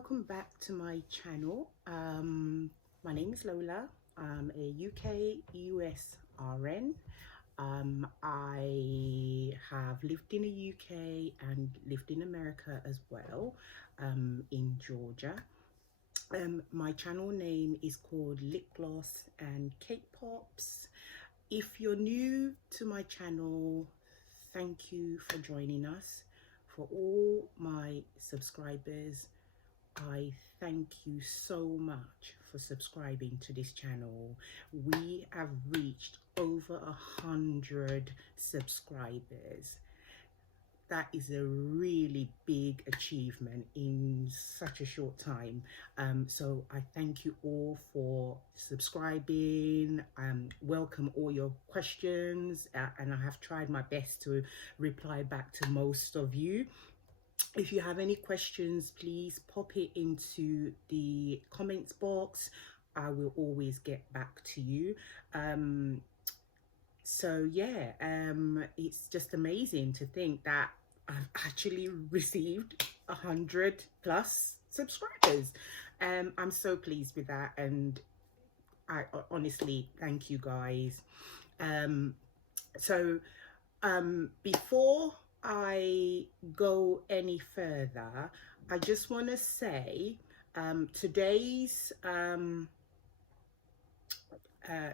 welcome back to my channel. My name is Lola. I'm a UK US RN. I have lived in the UK and lived in America as well, in Georgia. My channel name is called Lip Gloss and Cake Pops. If you're new to my channel, thank you for joining us. For all my subscribers, I thank you so much for subscribing to this channel. We have reached over 100 subscribers. That is a really big achievement in such a short time. So I thank you all for subscribing. Welcome all your questions, and I have tried my best to reply back to most of you. If you have any questions, please pop it into the comments box. I will always get back to you. So yeah, it's just amazing to think that I've actually received 100 plus subscribers. I'm so pleased with that, and I honestly thank you guys. So before I go any further, I just want to say today's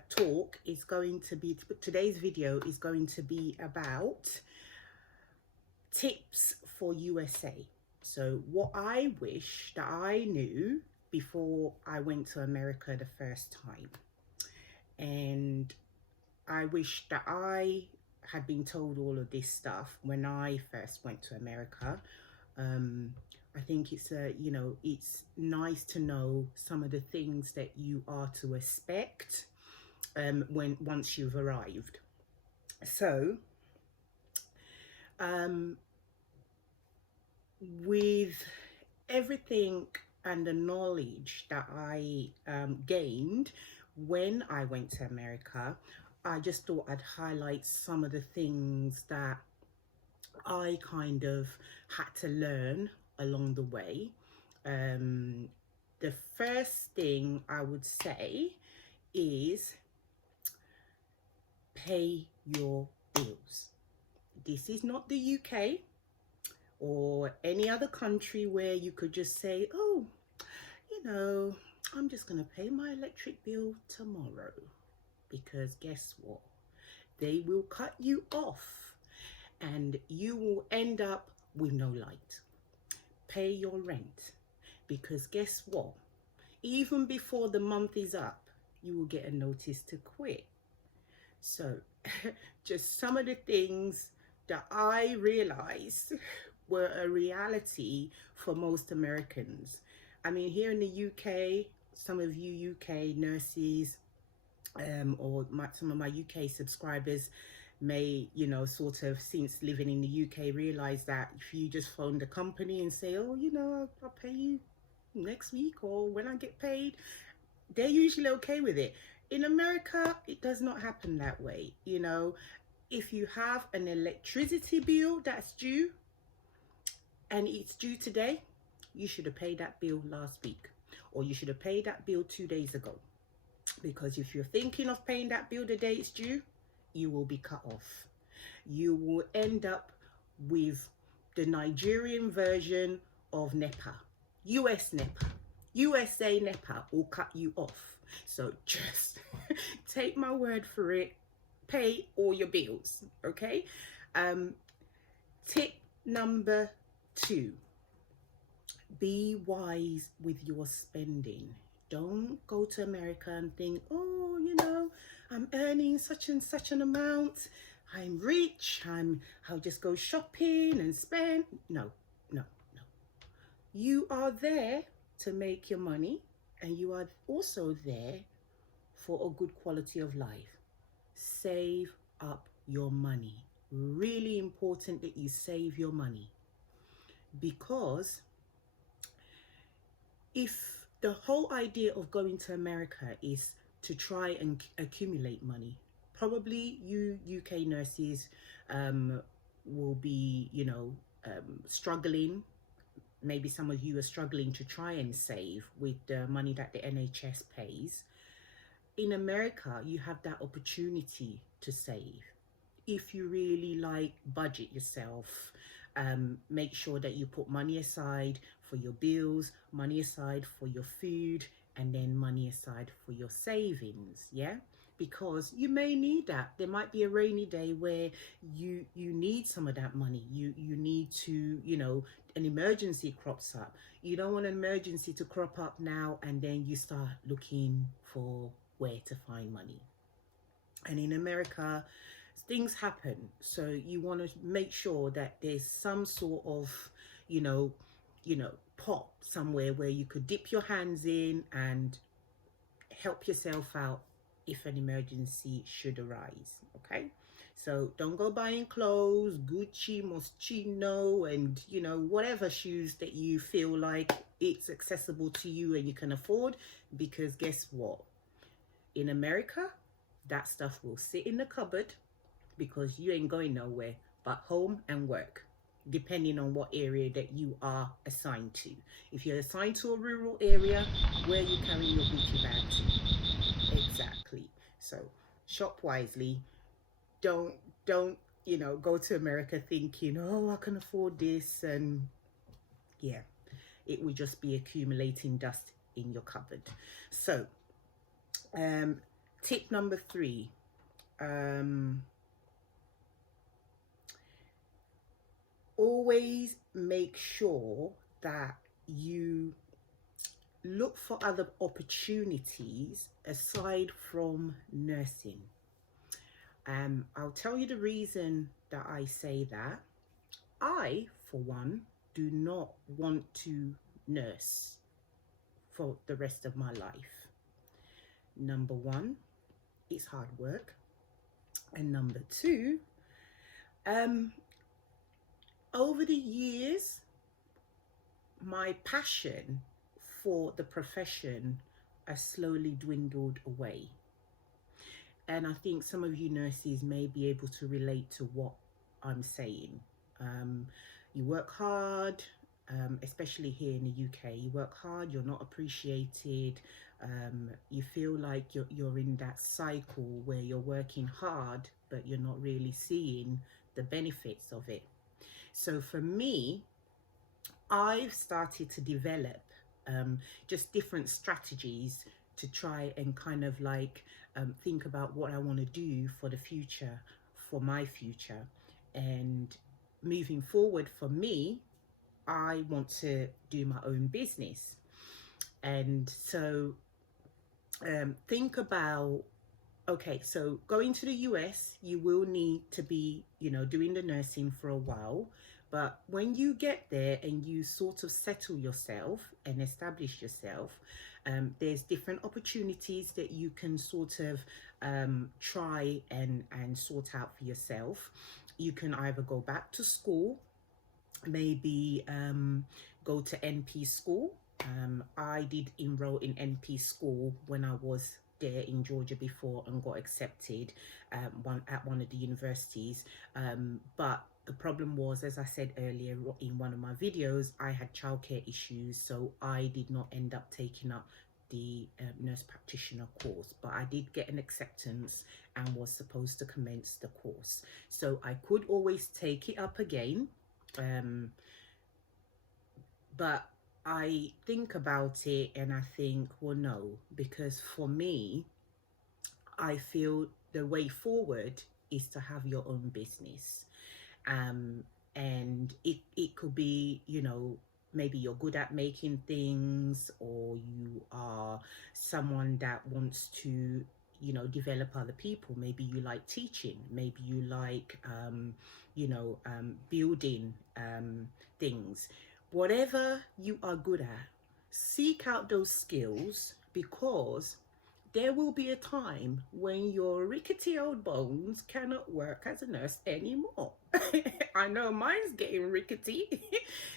talk is going to be, today's video is going to be about tips for USA. So what I wish that I knew before I went to America the first time, and I wish that I had been told all of this stuff when I first went to America. I think it's it's nice to know some of the things that you are to expect once you've arrived. So with everything and the knowledge that I gained when I went to America, I just thought I'd highlight some of the things that I kind of had to learn along the way. The first thing I would say is pay your bills. This is not the UK or any other country where you could just say, oh, I'm just going to pay my electric bill tomorrow. Because guess what? They will cut you off and you will end up with no light. Pay your rent, because guess what? Even before the month is up, you will get a notice to quit. So just some of the things that I realized were a reality for most Americans. I mean, here in the UK, some of you UK nurses or some of my UK subscribers may, sort of, since living in the UK, realize that if you just phone the company and say, oh, I'll pay you next week or when I get paid, they're usually okay with it. In America, it does not happen that way. If you have an electricity bill that's due and it's due today, you should have paid that bill last week, or you should have paid that bill 2 days ago. Because if you're thinking of paying that bill the day it's due, you will be cut off. You will end up with the Nigerian version of NEPA. US NEPA. USA NEPA will cut you off. So just take my word for it. Pay all your bills, okay? Tip number 2. Be wise with your spending. Don't go to America and think, oh, I'm earning such and such an amount. I'm rich. I'll just go shopping and spend. No. You are there to make your money, and you are also there for a good quality of life. Save up your money. Really important that you save your money, because if the whole idea of going to America is to try and accumulate money, probably you UK nurses will be, struggling maybe some of you are struggling to try and save with the money that the NHS pays. In America, you have that opportunity to save. If you really like budget yourself, make sure that you put money aside for your bills, money aside for your food, and then money aside for your savings. Yeah, because you may need that. There might be a rainy day where you need some of that money. You need to, you know, an emergency crops up. You don't want an emergency to crop up now and then you start looking for where to find money. And in America, things happen, so you want to make sure that there's some sort of, you know, pot somewhere where you could dip your hands in and help yourself out if an emergency should arise. Okay, so don't go buying clothes, Gucci, Moschino, and you know, whatever shoes that you feel like it's accessible to you and you can afford, because guess what, in America that stuff will sit in the cupboard because you ain't going nowhere but home and work, depending on what area that you are assigned to. If you're assigned to a rural area, where you carry your Gucci bag to? Exactly. So shop wisely. Don't you know, go to America thinking, oh, I can afford this, and yeah, it will just be accumulating dust in your cupboard. So tip number 3, always make sure that you look for other opportunities aside from nursing. I'll tell you the reason that I say that. I, for one, do not want to nurse for the rest of my life. Number 1, it's hard work. And number 2, over the years, my passion for the profession has slowly dwindled away. And I think some of you nurses may be able to relate to what I'm saying. You work hard, especially here in the UK, you work hard, you're not appreciated. You feel like you're in that cycle where you're working hard, but you're not really seeing the benefits of it. So for me, I've started to develop just different strategies to try and kind of like think about what I want to do for the future, for my future. And moving forward for me, I want to do my own business. And so think about, okay, so going to the US, you will need to be, you know, doing the nursing for a while. But when you get there and you sort of settle yourself and establish yourself, there's different opportunities that you can sort of try and sort out for yourself. You can either go back to school, maybe go to NP school. I did enroll in NP school when I was there in Georgia before and got accepted at one of the universities, but the problem was, as I said earlier in one of my videos, I had childcare issues, so I did not end up taking up the nurse practitioner course, but I did get an acceptance and was supposed to commence the course, so I could always take it up again. But I think about it and I think, well, no, because for me, I feel the way forward is to have your own business. And it could be, you know, maybe you're good at making things, or you are someone that wants to, you know, develop other people. Maybe you like teaching, maybe you like building things. Whatever you are good at, seek out those skills, because there will be a time when your rickety old bones cannot work as a nurse anymore. I know mine's getting rickety.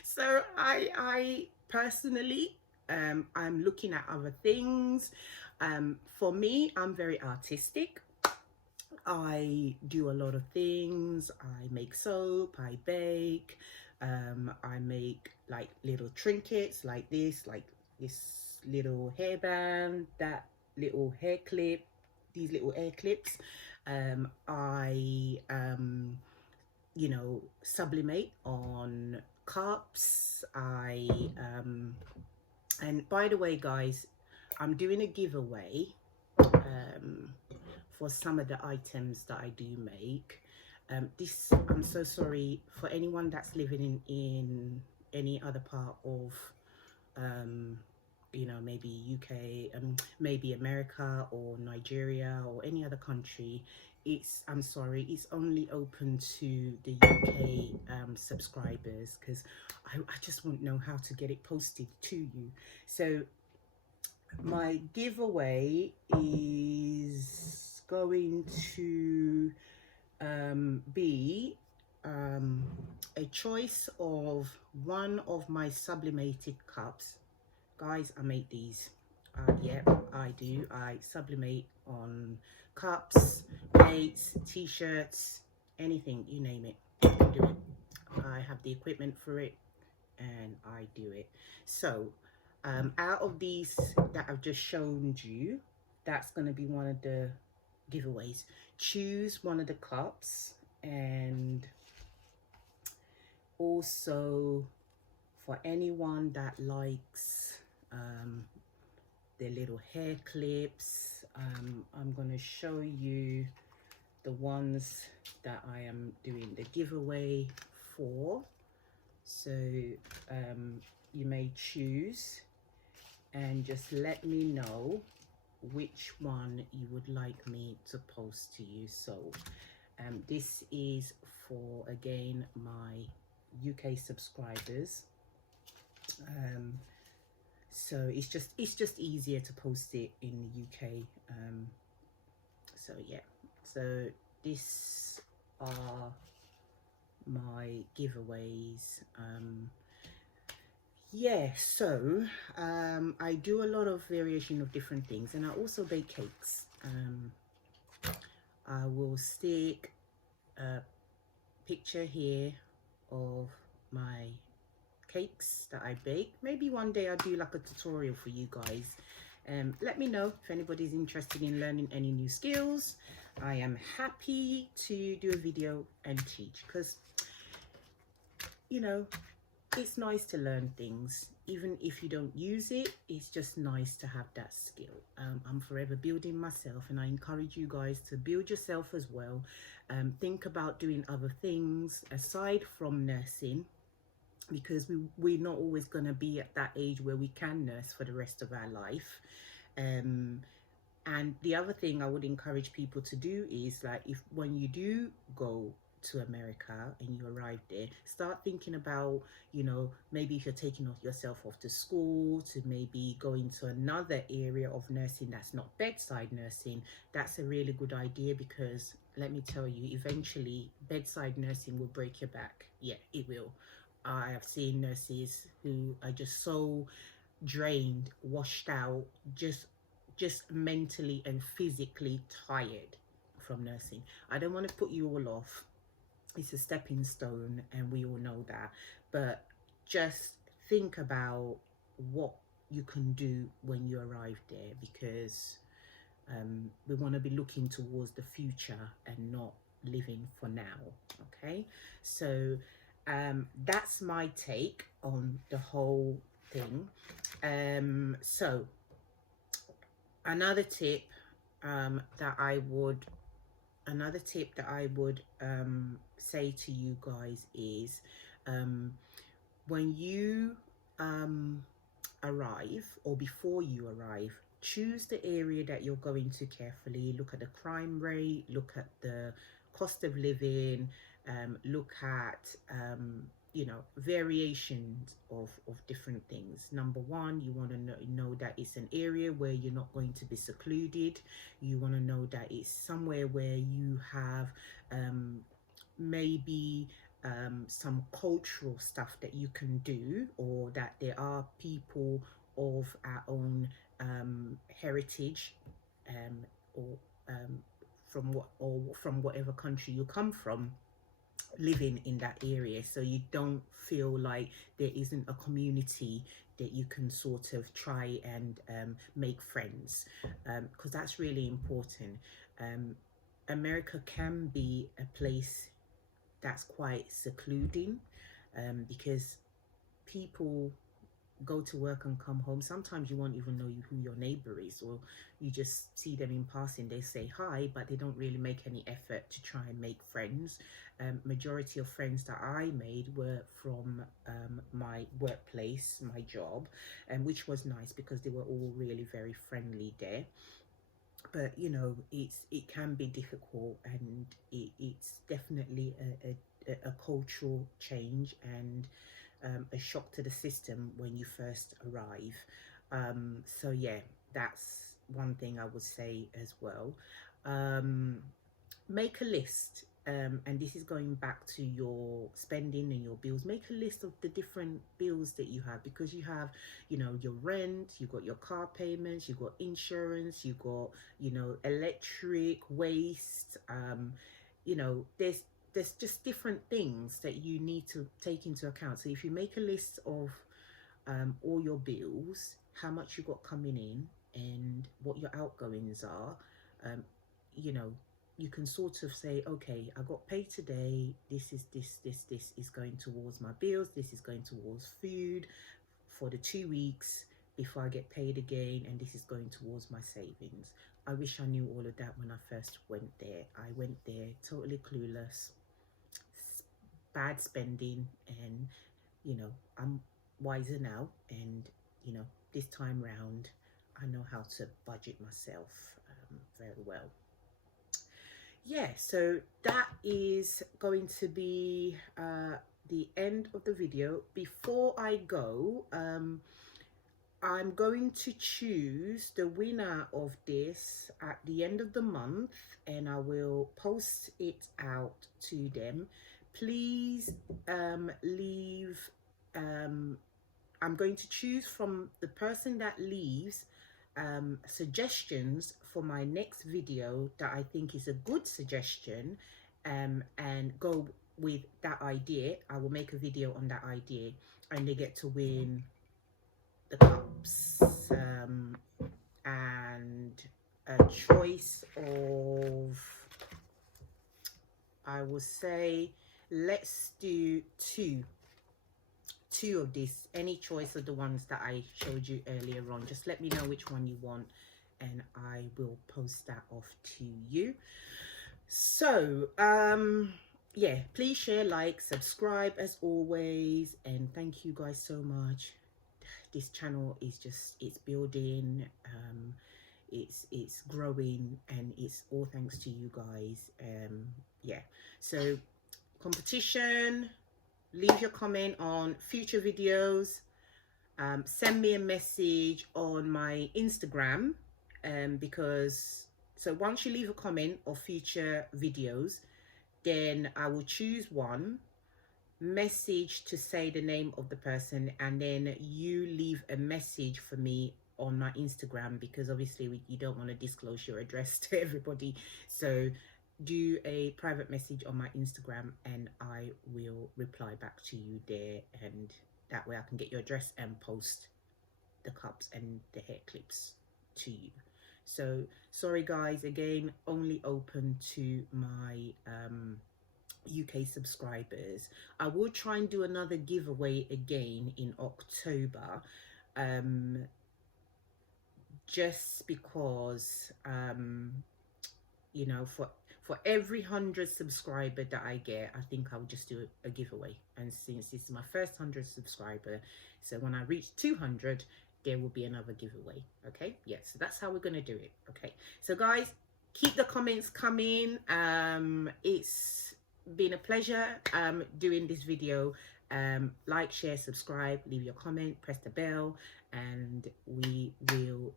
So I personally, I'm looking at other things. For me, I'm very artistic. I do a lot of things. I make soap, I bake, I make like little trinkets like this little hairband, that little hair clip, these little hair clips. I you know, sublimate on cups. And by the way, guys, I'm doing a giveaway for some of the items that I do make. I'm so sorry for anyone that's living in any other part of you know, maybe UK, maybe America or Nigeria or any other country. I'm sorry, it's only open to the UK subscribers, because I just won't know how to get it posted to you. So my giveaway is going to be a choice of one of my sublimated cups. Guys, I make these. Yeah, I do. I sublimate on cups, plates, t-shirts, anything, you name it, I can do it. I have the equipment for it and I do it. So out of these that I've just shown you, that's going to be one of the giveaways. Choose one of the cups, and also for anyone that likes the little hair clips, I'm going to show you the ones that I am doing the giveaway for. So you may choose and just let me know which one you would like me to post to you. So this is for, again, my UK subscribers. So it's just easier to post it in the UK. So yeah, so this are my giveaways. Yeah, so I do a lot of variation of different things, and I also bake cakes. I will stick a picture here of my cakes that I bake. Maybe one day I'll do like a tutorial for you guys. Let me know if anybody's interested in learning any new skills. I am happy to do a video and teach, because, you know, it's nice to learn things. Even if you don't use it, it's just nice to have that skill. I'm forever building myself, and I encourage you guys to build yourself as well. Think about doing other things aside from nursing, because we're not always going to be at that age where we can nurse for the rest of our life. And the other thing I would encourage people to do is, like, when you do go to America and you arrive there, start thinking about, you know, maybe if you're taking yourself off to school, to maybe go into another area of nursing that's not bedside nursing. That's a really good idea, because let me tell you, eventually bedside nursing will break your back. Yeah, it will. I have seen nurses who are just so drained, washed out, just mentally and physically tired from nursing. I don't want to put you all off. It's a stepping stone, and we all know that. But just think about what you can do when you arrive there, because we want to be looking towards the future and not living for now. Okay, so that's my take on the whole thing. So another tip that I would say to you guys is, when you arrive, or before you arrive, choose the area that you're going to carefully. Look at the crime rate, look at the cost of living, look at you know, variations of different things. Number one, you want to know that it's an area where you're not going to be secluded. You want to know that it's somewhere where you have maybe some cultural stuff that you can do, or that there are people of our own heritage, or from whatever country you come from, living in that area, so you don't feel like there isn't a community that you can sort of try and make friends, because that's really important. America can be a place that's quite secluding, because people go to work and come home. Sometimes you won't even know who your neighbor is, or you just see them in passing. They say hi, but they don't really make any effort to try and make friends. Majority of friends that I made were from my workplace, my job, and which was nice because they were all really very friendly there. But you know, it can be difficult, and it's definitely a cultural change, and a shock to the system when you first arrive. So yeah, that's one thing I would say as well. Um, Make a list. And this is going back to your spending and your bills. Make a list of the different bills that you have, because you have, you know, your rent, you got your car payments, you got insurance, you got, you know, electric, waste. You know, there's just different things that you need to take into account. So if you make a list of all your bills, how much you got coming in, and what your outgoings are, you know, you can sort of say, okay, I got paid today, this is going towards my bills, this is going towards food for the 2 weeks before I get paid again, and this is going towards my savings. I wish I knew all of that when I first went there. I went there totally clueless, bad spending, and you know, I'm wiser now, and you know, this time round I know how to budget myself very well. Yeah, so that is going to be the end of the video. Before I go, I'm going to choose the winner of this at the end of the month, and I will post it out to them. Please leave, I'm going to choose from the person that leaves suggestions for my next video that I think is a good suggestion, and go with that idea. I will make a video on that idea, and they get to win the cups, and a choice of, I will say, let's do two of this, any choice of the ones that I showed you earlier on. Just let me know which one you want, and I will post that off to you. So yeah, please share, like, subscribe as always, and thank you guys so much. This channel is just, it's building, it's growing, and it's all thanks to you guys. Yeah, so competition, leave your comment on future videos, send me a message on my Instagram, because so once you leave a comment of future videos, then I will choose one, message to say the name of the person, and then you leave a message for me on my Instagram, because obviously you don't want to disclose your address to everybody. So do a private message on my Instagram, and I will reply back to you there, and that way I can get your address and post the cups and the hair clips to you. So sorry guys, again, only open to my UK subscribers. I will try and do another giveaway again in October, just because you know, for every 100 subscriber that I get, I think I'll just do a giveaway. And since this is my first 100 subscriber, so when I reach 200, there will be another giveaway. Okay, yeah, so that's how we're gonna do it. Okay, so guys, keep the comments coming. It's been a pleasure doing this video. Like, share, subscribe, leave your comment, press the bell, and we will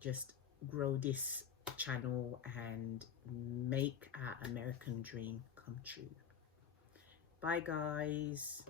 just grow this channel and make our American dream come true. Bye guys.